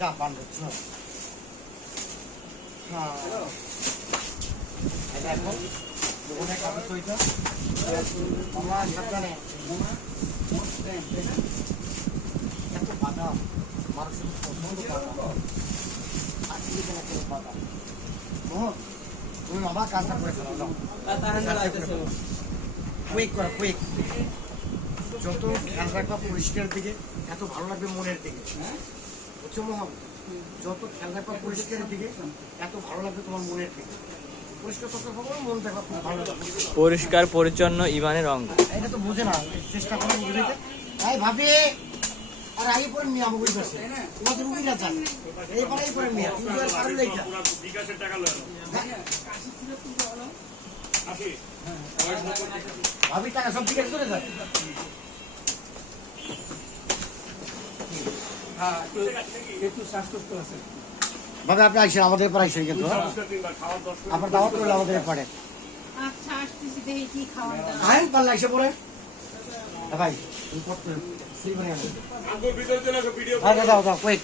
যা পান করছ হ্যাঁ। কাপড় সাবধানে এত বাদাম মানুষের পছন্দ বাদাম আজকে কেন কেন বাদাম তুমি কাজটা করে ফেলো যাও। কুইক করো কুইক যত খেয়াল রাখবা পরিষ্কারের দিকে এত ভালো লাগবে মনের দিকে। বুঝছ যত খেয়াল রাখবা পরিষ্কারের দিকে এত ভালো লাগবে তোমার মনের পরিষ্কার মন পরিষ্কার পরিচ্ছন্ন ইমানের অঙ্গ। এটা তো বুঝে না চেষ্টা করে বুঝতে এই ভাবি আর আগে পরে নিয়ে আমাকে বুঝতেছে তোমাদের রুগীরা জান। এই পরে এই তুমি আর কারণ নেই যা। বিকাশের টাকা লয় ভাবি টাকা সব দিকে চলে যায়। ভাবে আপনি আইসেন আমাদের এপারে আইসেন কিন্তু হ্যাঁ? আপনার দাওয়াত করলে আমাদের এপারে আচ্ছা আসতেছি দেখি কি খাওয়ার দাওয়া। আইন পারলে আইসে পরে হ্যাঁ ভাই আচ্ছা দাও দাও ওয়েট